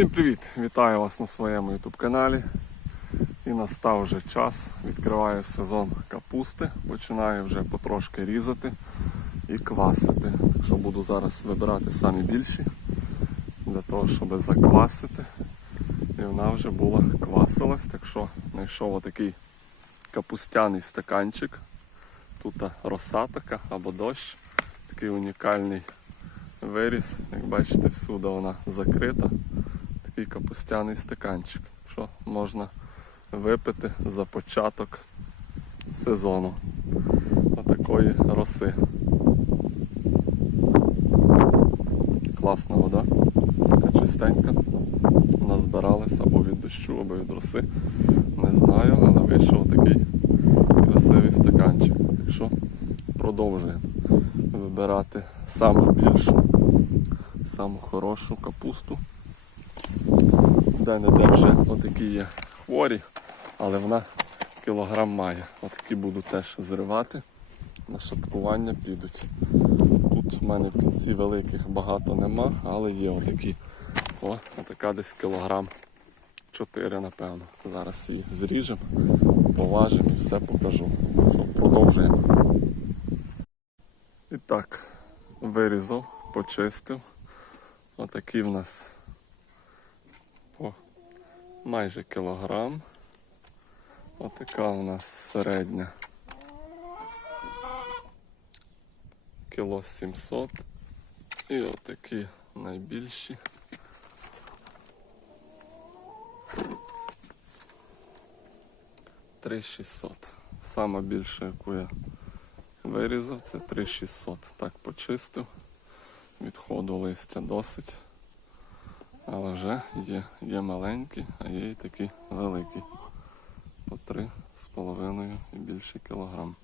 Всім привіт! Вітаю вас на своєму YouTube каналі. І настав вже час. Відкриваю сезон капусти. Починаю вже потрошки різати і квасити. Так що буду зараз вибирати самі більші для того, щоб заквасити. І вона вже була квасилась, так що знайшов отакий капустяний стаканчик. Тут роса така або дощ. Такий унікальний виріс. Як бачите, всюди вона закрита. Такий капустяний стаканчик, що можна випити за початок сезону. Отакої роси. Класна вода, така чистенька. Назбиралась або від дощу, або від роси. Не знаю, але вийшов такий красивий стаканчик. Так що продовжуємо вибирати саму більшу, саму хорошу капусту. Де-не-де вже отакі є хворі, але вона кілограм має. Отакі буду теж зривати. На шаткування підуть. Тут в мене в кінці великих багато нема, але є отакі. О, отака десь кілограм 4, напевно. Зараз її зріжемо, поважимо і все покажу. Що, продовжуємо. І так, вирізав, почистив. Отакий в нас майже кілограм. Отака у нас середня. Кіло 700. І отакі найбільші. Три 600. Сама більша, яку я вирізав, це 3600. Так почистив. Відходу листя досить. Але вже є, є маленькі, а є і такі великі. По три з половиною і більше кілограм.